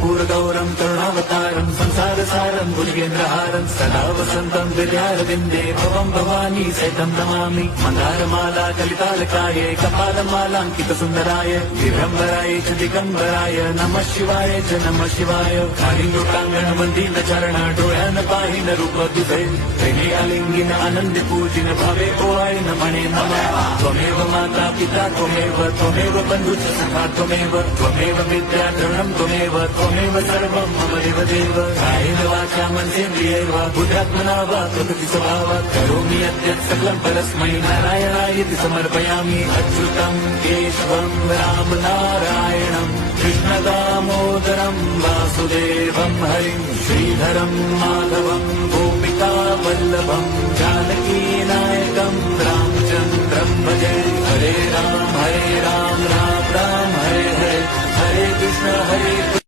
कर्पूरगौरं करुणावतारं संसारसारं भुजगेन्द्रहारं सदा वसन्तं हृदयारविन्दे भवं भवानी सहितं नमामि। मन्दारमाला कलितालकाय कपालमालाङ्कितसुन्दराय दिगम्बराय च दिगम्बराय नमः शिवाय च नमः शिवाय। कालिन्दोटाङ्गणवन्दितचरण डोळ्यान पाहिन रूप तुझे प्रेमे आलिंगिन आनंद पूजिन भवे ओवाय नमणे नमः। त्वमेव माता पिता त्वमेव बन्धुश्च सखा त्वमेव विद्या द्रविणं त्वमेव सर्वं मम देवदेव। कायेन वाचा मनसेन्द्रियैर्वा बुद्ध्यात्मना वा प्रकृति स्वभावात् करोमि यद्यत् सकलं परस्मै नारायणायेति समर्पयामि। अच्युतं केशवं राम नारायणं कृष्णदामोदरं वासुदेवं हरिं श्रीधरं माधवं गोपिका वल्लभं जानकीनायकं रामचन्द्रं भजे। हरे राम राम राम हरे हरे हरे कृष्ण